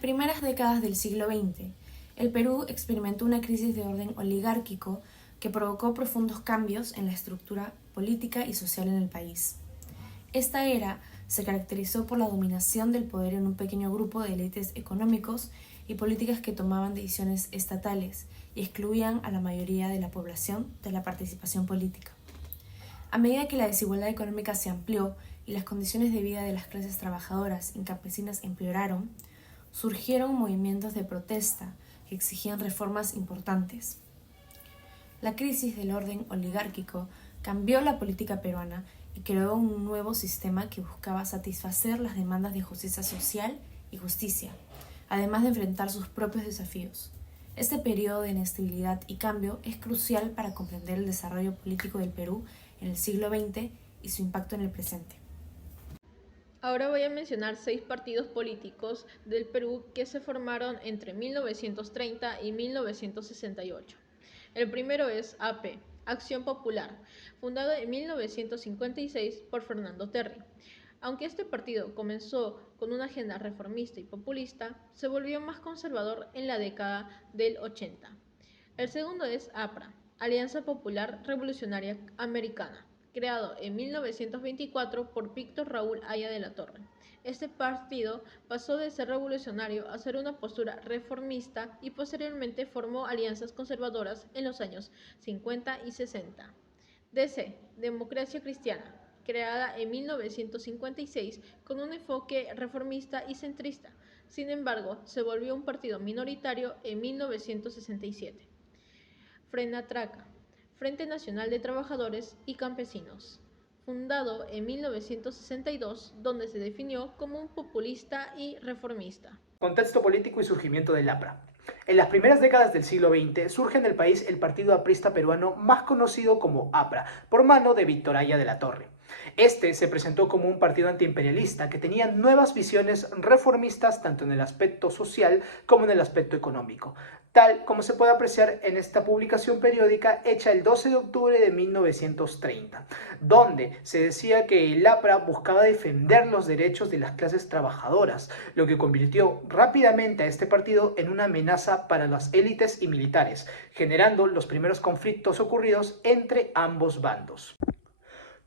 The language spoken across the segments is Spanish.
primeras décadas del siglo XX, el Perú experimentó una crisis de orden oligárquico que provocó profundos cambios en la estructura política y social en el país. Esta era se caracterizó por la dominación del poder en un pequeño grupo de élites económicos y políticas que tomaban decisiones estatales y excluían a la mayoría de la población de la participación política. A medida que la desigualdad económica se amplió y las condiciones de vida de las clases trabajadoras y campesinas empeoraron, surgieron movimientos de protesta que exigían reformas importantes. La crisis del orden oligárquico cambió la política peruana y creó un nuevo sistema que buscaba satisfacer las demandas de justicia social y justicia, además de enfrentar sus propios desafíos. Este periodo de inestabilidad y cambio es crucial para comprender el desarrollo político del Perú en el siglo XX y su impacto en el presente. Ahora voy a mencionar 6 partidos políticos del Perú que se formaron entre 1930 y 1968. El primero es AP, Acción Popular, fundado en 1956 por Fernando Terry. Aunque este partido comenzó con una agenda reformista y populista, se volvió más conservador en la década del 80. El segundo es APRA, Alianza Popular Revolucionaria Americana, creado en 1924 por Víctor Raúl Haya de la Torre. Este partido pasó de ser revolucionario a ser una postura reformista y posteriormente formó alianzas conservadoras en los años 50 y 60. DC, Democracia Cristiana, creada en 1956 con un enfoque reformista y centrista. Sin embargo, se volvió un partido minoritario en 1967. FRENATRACA, Frente Nacional de Trabajadores y Campesinos, fundado en 1962, donde se definió como un populista y reformista. Contexto político y surgimiento del APRA. En las primeras décadas del siglo XX surge en el país el partido aprista peruano más conocido como APRA, por mano de Víctor Haya de la Torre. Este se presentó como un partido antiimperialista que tenía nuevas visiones reformistas tanto en el aspecto social como en el aspecto económico, tal como se puede apreciar en esta publicación periódica hecha el 12 de octubre de 1930, donde se decía que el APRA buscaba defender los derechos de las clases trabajadoras, lo que convirtió rápidamente a este partido en una amenaza para las élites y militares, generando los primeros conflictos ocurridos entre ambos bandos.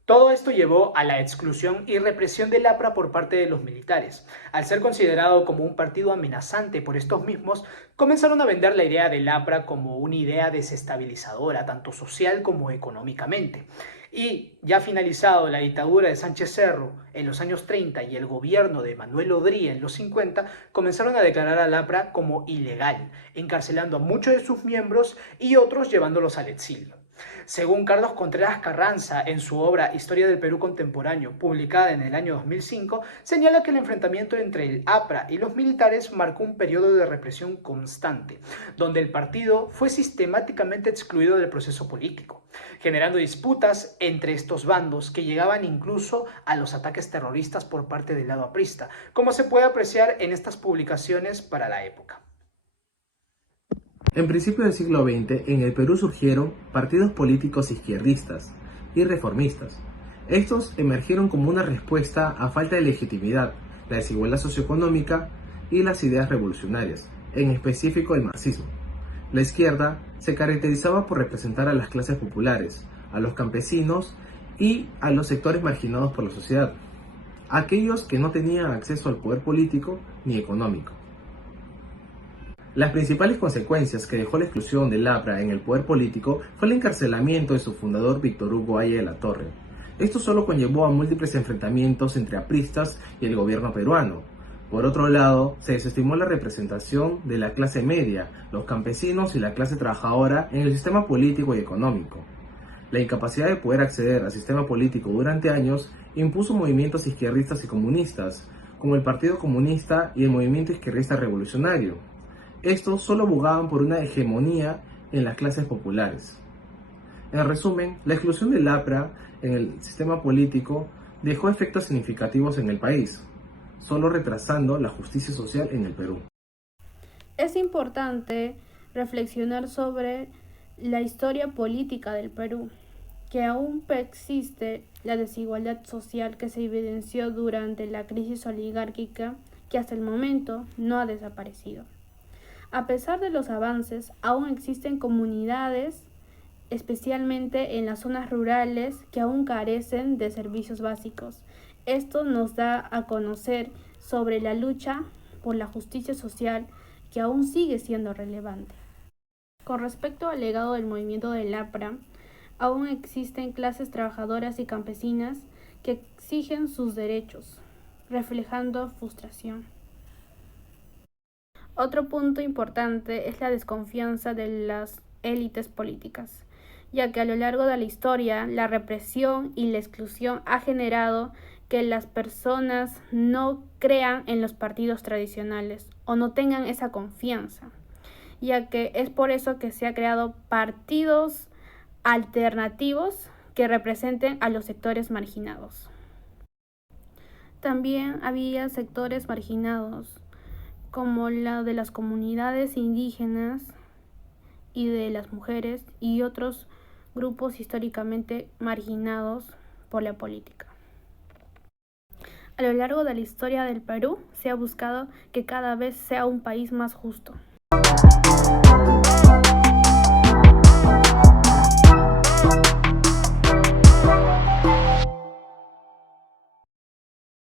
Todo esto llevó a la exclusión y represión del APRA por parte de los militares. Al ser considerado como un partido amenazante por estos mismos, comenzaron a vender la idea del APRA como una idea desestabilizadora, tanto social como económicamente. Y ya finalizado la dictadura de Sánchez Cerro en los años 30 y el gobierno de Manuel Odría en los 50, comenzaron a declarar al APRA como ilegal, encarcelando a muchos de sus miembros y otros llevándolos al exilio. Según Carlos Contreras Carranza, en su obra Historia del Perú Contemporáneo, publicada en el año 2005, señala que el enfrentamiento entre el APRA y los militares marcó un periodo de represión constante, donde el partido fue sistemáticamente excluido del proceso político, generando disputas entre estos bandos que llegaban incluso a los ataques terroristas por parte del lado aprista, como se puede apreciar en estas publicaciones para la época. En principios del siglo XX, en el Perú surgieron partidos políticos izquierdistas y reformistas. Estos emergieron como una respuesta a falta de legitimidad, la desigualdad socioeconómica y las ideas revolucionarias, en específico el marxismo. La izquierda se caracterizaba por representar a las clases populares, a los campesinos y a los sectores marginados por la sociedad, aquellos que no tenían acceso al poder político ni económico. Las principales consecuencias que dejó la exclusión del APRA en el poder político fue el encarcelamiento de su fundador Víctor Hugo Haya de la Torre. Esto solo conllevó a múltiples enfrentamientos entre apristas y el gobierno peruano. Por otro lado, se desestimó la representación de la clase media, los campesinos y la clase trabajadora en el sistema político y económico. La incapacidad de poder acceder al sistema político durante años impuso movimientos izquierdistas y comunistas, como el Partido Comunista y el Movimiento Izquierdista Revolucionario. Estos solo abogaban por una hegemonía en las clases populares. En resumen, la exclusión del APRA en el sistema político dejó efectos significativos en el país, solo retrasando la justicia social en el Perú. Es importante reflexionar sobre la historia política del Perú, que aún persiste la desigualdad social que se evidenció durante la crisis oligárquica que hasta el momento no ha desaparecido. A pesar de los avances, aún existen comunidades, especialmente en las zonas rurales, que aún carecen de servicios básicos. Esto nos da a conocer sobre la lucha por la justicia social, que aún sigue siendo relevante. Con respecto al legado del movimiento del APRA, aún existen clases trabajadoras y campesinas que exigen sus derechos, reflejando frustración. Otro punto importante es la desconfianza de las élites políticas, ya que a lo largo de la historia la represión y la exclusión ha generado que las personas no crean en los partidos tradicionales o no tengan esa confianza, ya que es por eso que se han creado partidos alternativos que representen a los sectores marginados. También había sectores marginados como la de las comunidades indígenas y de las mujeres y otros grupos históricamente marginados por la política. A lo largo de la historia del Perú se ha buscado que cada vez sea un país más justo.